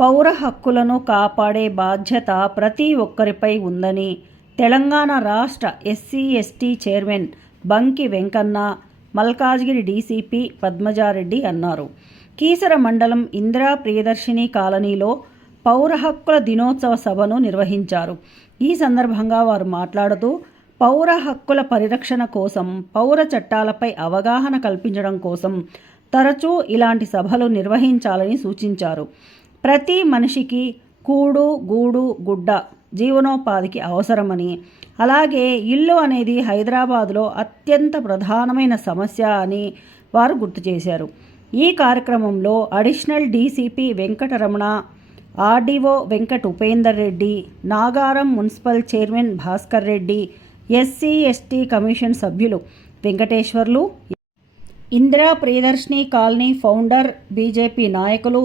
పౌర హక్కులను కాపాడే బాధ్యత ప్రతి ఒక్కరిపై ఉందని తెలంగాణ రాష్ట్ర SC ST chairman Banki Venkanna Malkajgiri DCP Padmaja Reddy అన్నారు. కీసర మండలం ఇందిరా ప్రియదర్శిని కాలనీలో పౌర హక్కుల దినోత్సవ సభను నిర్వహించారు. ఈ సందర్భంగా వారు మాట్లాడుతూ పౌర హక్కుల పరిరక్షణ కోసం పౌర చట్టాలపై అవగాహన కల్పించడం కోసం తరచూ ఇలాంటి సభలు నిర్వహించాలని సూచించారు. ప్రతి మనిషికి కూడు గూడు గుడ్డ జీవనోపాధికి అవసరమని. అలాగే ఇల్లు అనేది హైదరాబాదులో అత్యంత ప్రధానమైన సమస్య అని వారు గుర్తు చేశారు. ఈ కార్యక్రమంలో additional DCP Venkataramana RDO Venkat Upender Reddy Nagaram municipal chairman Bhaskar Reddy SC ST commission సభ్యులు Venkateswarlu Indira Priyadarshini colony founder BJP నాయకులు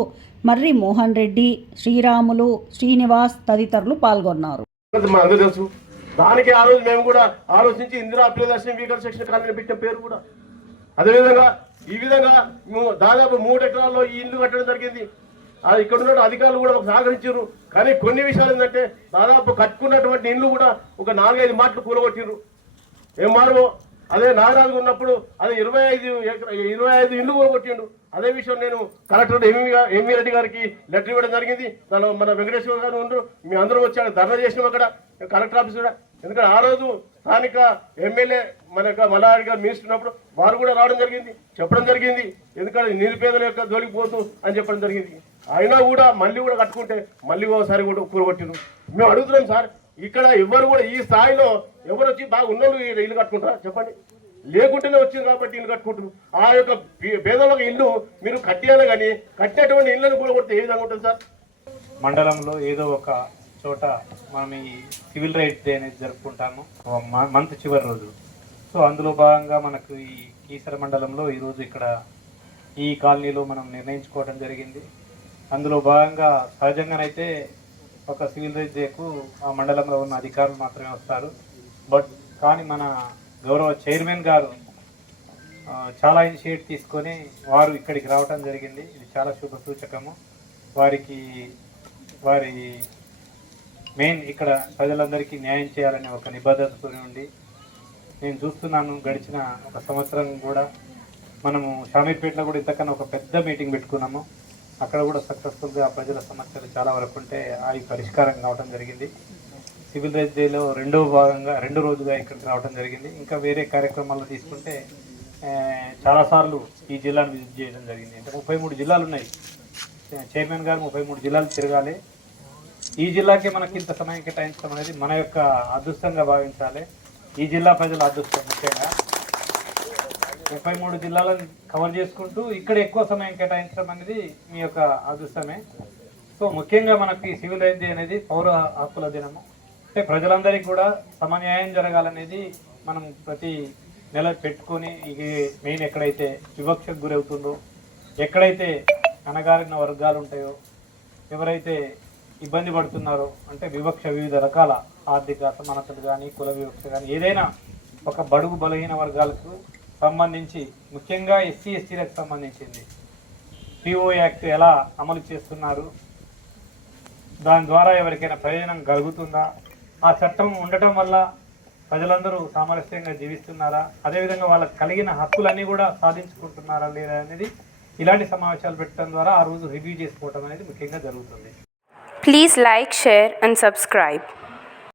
మర్రి మోహన్ రెడ్డి శ్రీరాములు శ్రీనివాస్ తదితరులు పాల్గొన్నారు. దానికి ఆ రోజు మేము కూడా ఆలోచించి Indira Priyadarshini weaker section colony పెట్టిన పేరు కూడా. అదేవిధంగా ఈ విధంగా దాదాపు మూడు ఎకరాల్లో ఈ ఇల్లు కట్టడం జరిగింది. అది ఇక్కడ ఉన్న అధికారులు కూడా సహకరించారు. కానీ కొన్ని విషయాలు ఏంటంటే దాదాపు కట్టుకున్నటువంటి ఇల్లు కూడా ఒక నాలుగైదు మాటలు కూలగొట్టిరు ఏం మారు అదే నాగరాజు ఉన్నప్పుడు అదే ఇరవై ఐదు ఇరవై ఐదు ఇల్లు పోగొట్టిండు. అదే విషయం నేను కలెక్టర్ ఎంవి ఎంవి రెడ్డి గారికి లెటర్ ఇవ్వడం జరిగింది. దానిలో మన వెంకటేశ్వర గారు ఉండు మీ అందరం వచ్చాడు. ధర్నా చేసినాం అక్కడ. కలెక్టర్ ఆఫీస్ కూడా. ఎందుకంటే ఆ రోజు స్థానిక ఎమ్మెల్యే మన యొక్క మల్లారెడ్డి గారు మినిస్టర్ ఉన్నప్పుడు వారు కూడా రావడం జరిగింది. చెప్పడం జరిగింది. ఎందుకంటే నిరుపేదల యొక్క జోలికి పోతూ అని చెప్పడం జరిగింది. అయినా కూడా మళ్ళీ కూడా కట్టుకుంటే మళ్ళీ ఒకసారి కూడా కూరగొట్టిరు మేము అడుగుతున్నాం సార్. ఇక్కడ ఎవరు కూడా ఈ స్థాయిలో ఎవరు వచ్చి బాగా ఉన్నోళ్ళు ఇల్లు కట్టుకుంటారా? చెప్పండి. లేకుంటేనే వచ్చింది కాబట్టి ఇల్లు కట్టుకుంటారు ఆ యొక్క పేదలకు ఇల్లు మీరు కట్టేయాలి కానీ కట్టేటువంటి ఇళ్ళను కూడా కొడితే ఏ విధంగా ఉంటుంది సార్? మండలంలో ఏదో ఒక చోట మనం ఈ సివిల్ రైట్స్ డే అనేది జరుపుకుంటాము. మంత్ చివరి రోజు. సో అందులో భాగంగా మనకు ఈ కీసర మండలంలో ఈరోజు ఇక్కడ ఈ కాలనీలో మనం నిర్ణయించుకోవడం జరిగింది. అందులో భాగంగా సహజంగానైతే ఒక సివిల్ రైట్స్ డేకు ఆ మండలంలో ఉన్న అధికారులు మాత్రమే వస్తారు. బట్ కానీ మన గౌరవ చైర్మన్ గారు చాలా ఇనిషియేట్ తీసుకొని వారు ఇక్కడికి రావటం జరిగింది. ఇది చాలా శుభ సూచకము వారికి వారి మెయిన్ ఇక్కడ ప్రజలందరికీ న్యాయం చేయాలనే ఒక నిబద్ధతతో ఉండి నేను చూస్తున్నాను గడిచిన ఒక సంవత్సరం కూడా మనము షామీర్పేటలో కూడా ఇంతకన్నా ఒక పెద్ద మీటింగ్ పెట్టుకున్నాము. అక్కడ కూడా సక్సెస్ఫుల్గా ప్రజల సమస్యలు చాలా వరకు ఉంటే అవి పరిష్కారం కావడం జరిగింది. సివిల్ రైట్స్ డేలో రెండో భాగంగా రెండో రోజుగా ఇక్కడికి రావడం జరిగింది. ఇంకా వేరే కార్యక్రమాల్లో తీసుకుంటే చాలాసార్లు ఈ జిల్లాను విజిట్ చేయడం జరిగింది. అంటే ముప్పై మూడు జిల్లాలు ఉన్నాయి. చైర్మన్ గారు ముప్పై మూడు జిల్లాలు తిరగాలి. ఈ జిల్లాకే మనకి ఇంత సమయం కేటాయించడం అనేది మన యొక్క అదృష్టంగా భావించాలి. ఈ జిల్లా ప్రజల అదృష్టం ముఖ్యంగా. ముప్పై మూడు జిల్లాలను కవర్ చేసుకుంటూ ఇక్కడ ఎక్కువ సమయం కేటాయించడం అనేది మీ యొక్క అదృష్టమే. సో ముఖ్యంగా మనకి సివిల్ రైట్స్ డే అనేది పౌర హక్కుల దినము. అంటే ప్రజలందరికీ కూడా సమన్యాయం జరగాలనేది మనం ప్రతి నెల పెట్టుకొని ఇది మెయిన్ ఎక్కడైతే వివక్షకు గురవుతుందో ఎక్కడైతే అనగారిన వర్గాలు ఉంటాయో ఎవరైతే ఇబ్బంది పడుతున్నారో అంటే వివక్ష వివిధ రకాల ఆర్థిక అసమానతలు కానీ కుల వివక్ష కానీ ఏదైనా ఒక బడుగు బలహీన వర్గాలకు సంబంధించి ముఖ్యంగా ఎస్సీ ఎస్టీలకు సంబంధించింది. పిఓ యాక్ట్ ఎలా అమలు చేస్తున్నారు? దాని ద్వారా ఎవరికైనా ప్రయోజనం కలుగుతుందా? ఆ చట్టం ఉండటం వల్ల ప్రజలందరూ సామరస్యంగా జీవిస్తున్నారా? అదేవిధంగా వాళ్ళకి కలిగిన హక్కులన్నీ కూడా సాధించుకుంటున్నారా లేదా అనేది ఇలాంటి సమావేశాలు పెట్టడం ద్వారా ఆ రోజు రివ్యూ చేసుకోవటం అనేది ముఖ్యంగా జరుగుతుంది. Please like share and subscribe.